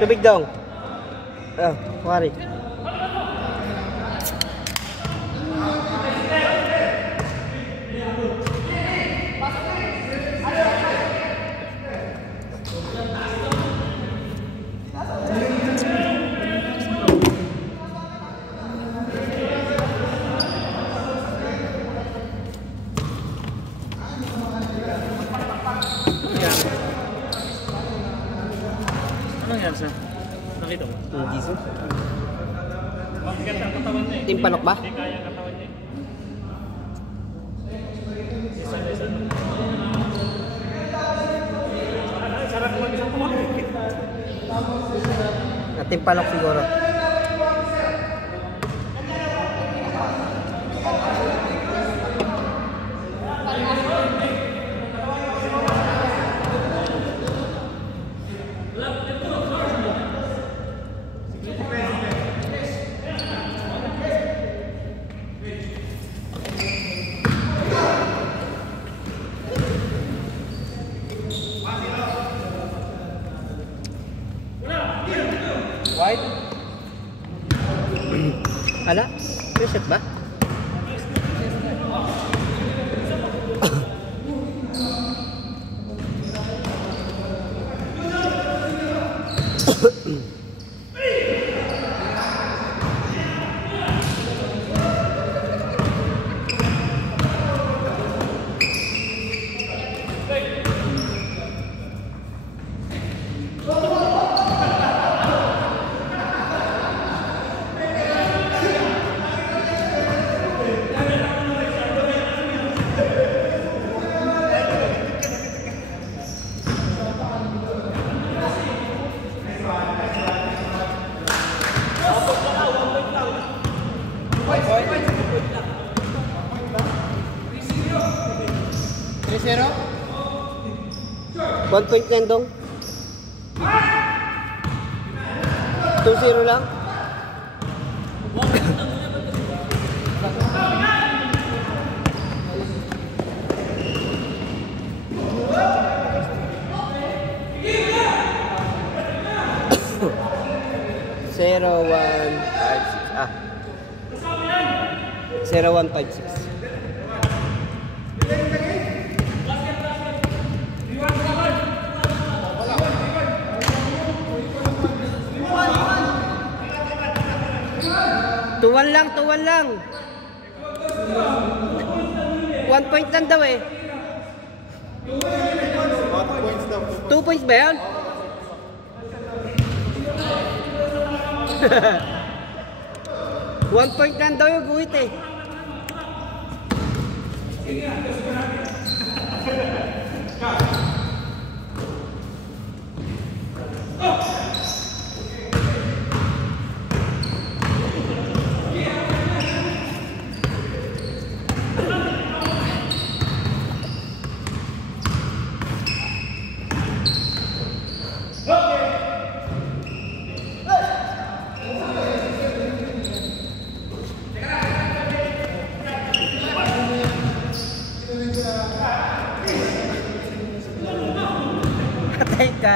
Tubig dong. Wari. Nakita mo? Hindi so. Mabigat ang katawan niya eh. Timpanok ba? Hindi kaya ang katawan niya eh. Sarap mo isang kumamit. Timpanok siguro. White? Ala? Reset ba? Zero? 1 point yan dong. 2-0 lang. Zero, 1, 5, 6. 2-1 lang, 2-1 lang. 1 point lang daw eh. 2 points ba yan? 1 point lang daw yung guhit eh. Patay ka.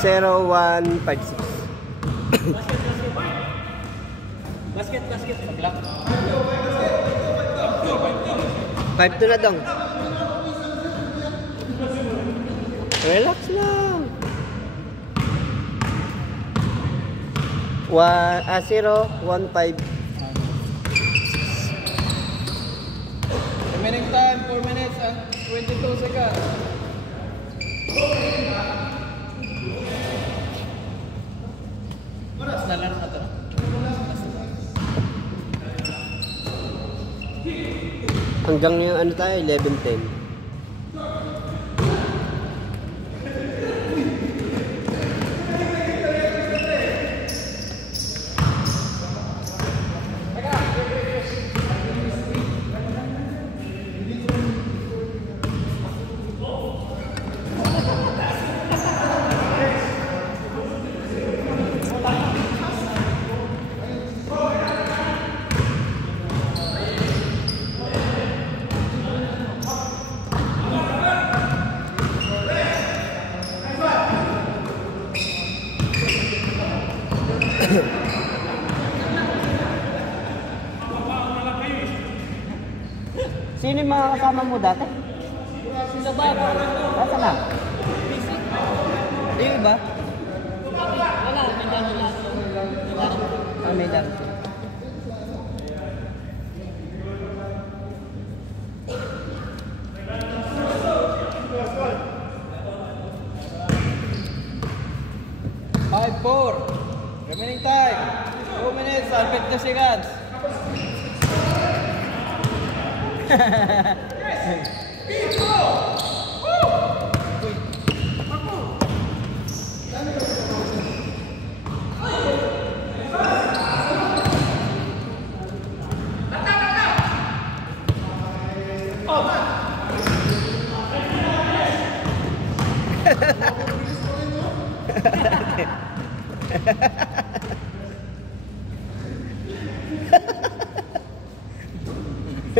Zero, 1, 5, 6. Basket. Paglock. 5-2 na dong. Relax lang. 0, 1, 5. Remaining time, 4 minutes and 22 seconds. Laro na to. Hanggang yung ano tayo, 11:10. Sino yung mga kasama mo dati? Sa baba. Asa na? Yung iba? Wala, may dami lang. Ah, may dami. Five, 4. Remaining time. 2 minutes and 50 seconds.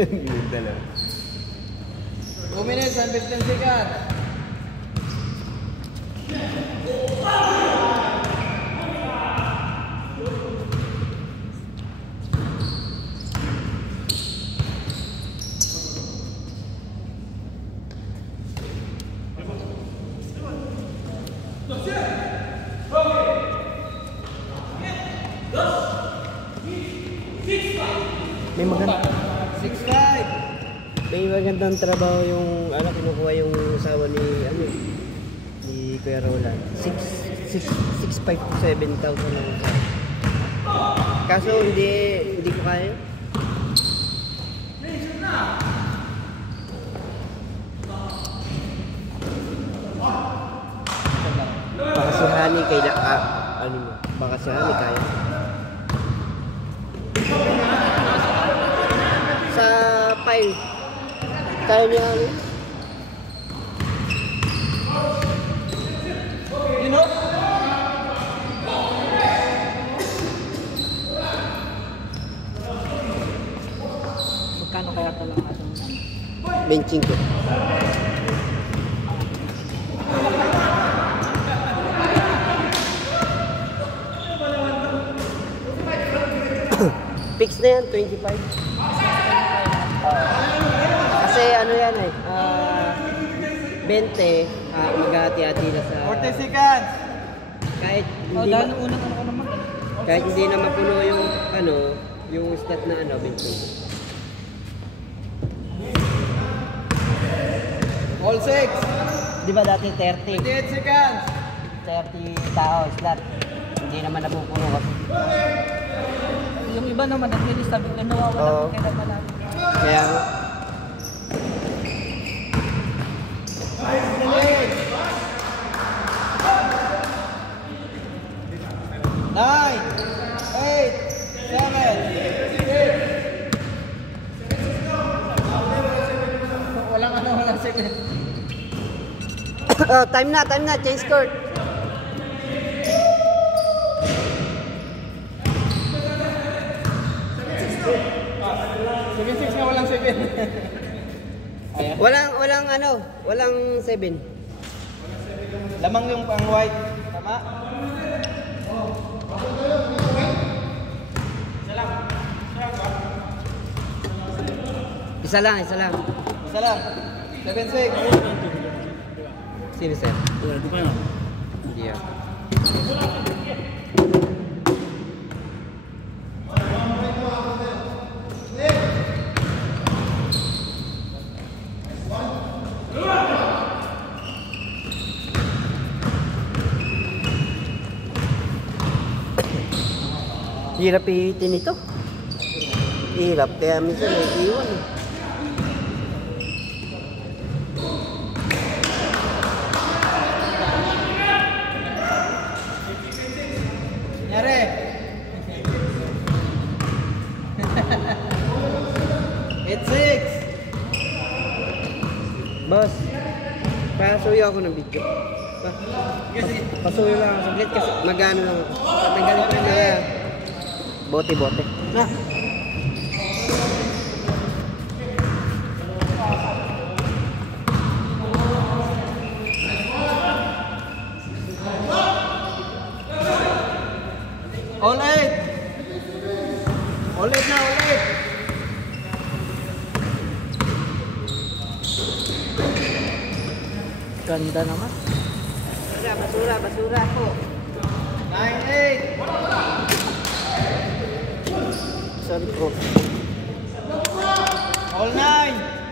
Yung dalawa. 2 minutes and 15 seconds. May maganda. 6-5. May magandang trabaho yung ano kinukuha yung asawa ni ano ni Kuya Roland. 6,500 to 7,000 lang. Kaso hindi ko kaya. Baka si Hani ano mo? Baka si Hani kaya. Sa pile. Kaya niya ano? You know? Magkano kaya ito lang natin? Benching ko. Fix na yan, 25. Kasi ano yan 20, maghati-hati na sa... 40 seconds. Kahit Oh, hindi, dahil unang ano ko naman. kahit hindi na mapuno yung yung stat na benching. All 6. Di ba dati 30? 28 seconds. 30 tao slot. Hindi naman napupuno kasi. Yung iba naman, nag-release bigla nawawala Oo. ng kailangan natin. Kaya nga. Nine, 8, 7. Walang walang 7. Time na, change court. Sige, 6 nga, walang 7. Ayan. Walang 7. Lamang yung pang white. Tama? Isa lang. Isa lang. 7-6. Sino sir? Di ba yun? Hindi yan. Hirap ihitin ito. Hirap, kaya minsan naiiwan. Pasuyo ako ng video. Pasuyo lang ako saglit kasi magano lang ako. Tanggalin ko yung mga bote-bote. Na! Ulit! Ulit na, ulit! Ganda naman. Basura po. 9-8! Sorry po. All 9!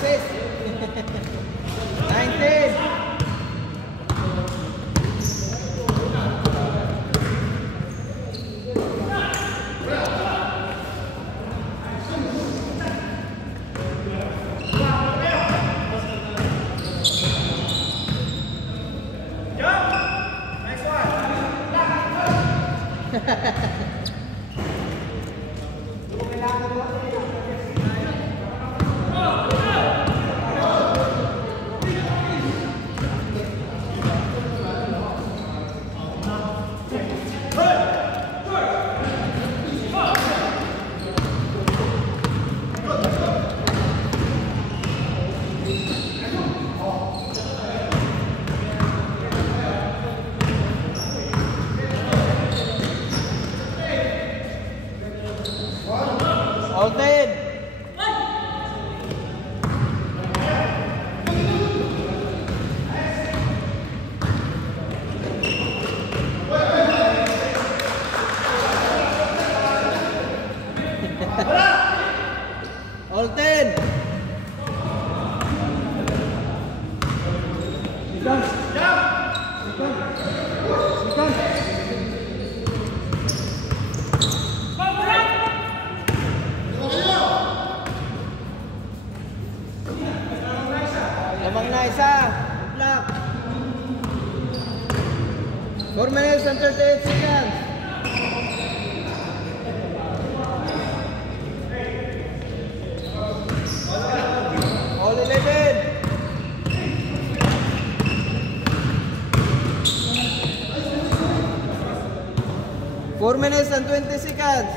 Assist! 19! All 10! All 10! Lamang na isa. Block. 4 minutes and 38 seconds. All 11. 4 minutes and 20 seconds.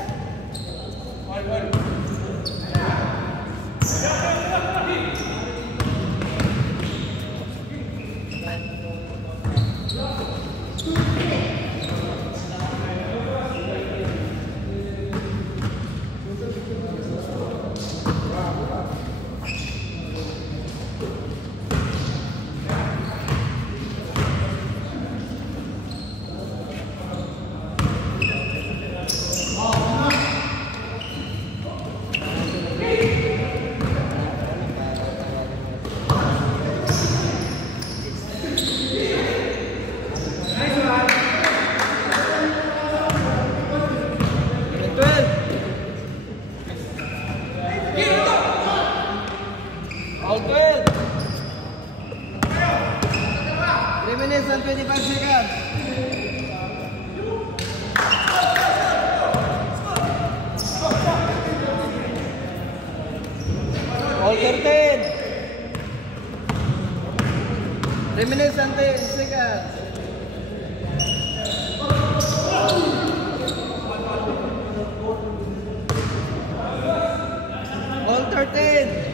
All 12. 3 minutes and 25 seconds. All 13. 3 minutes and 10 seconds. All 13.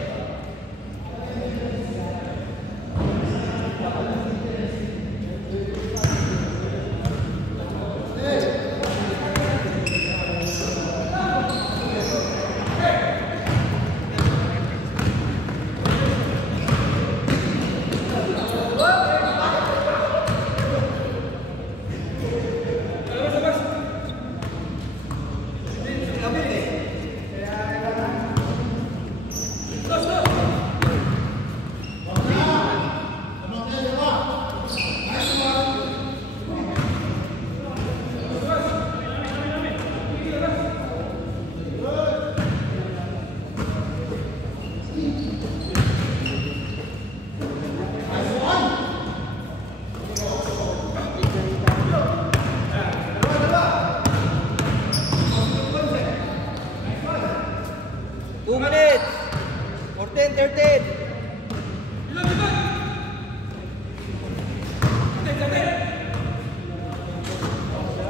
48.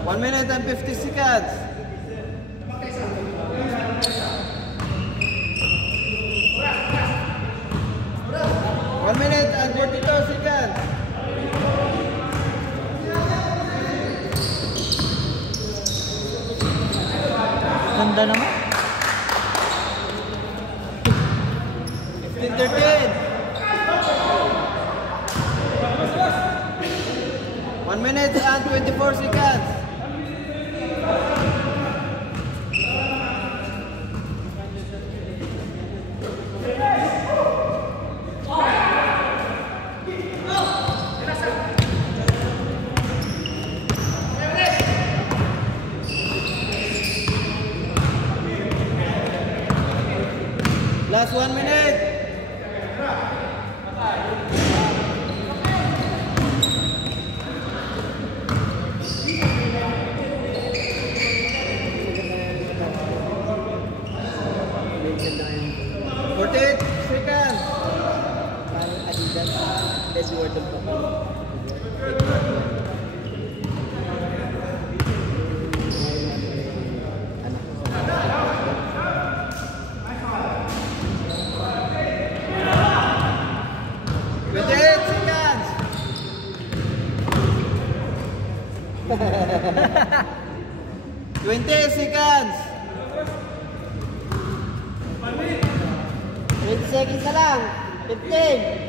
1 minute and 50 seconds. 1 minute and 42 seconds. Ganda naman. 15-13. 1 minute and 24 seconds. Last 1 minute. Ganda yung 48 seconds. parang Adidas. Best word of pa. Anak ko sa 28 seconds. 20 seconds. 20 seconds na lang. 15,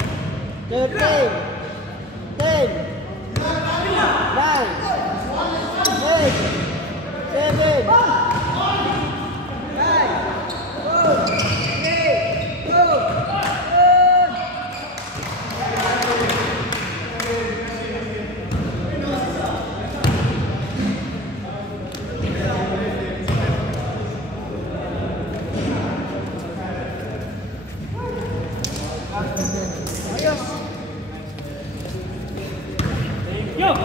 13, 10, 9, 8, 7, Yo!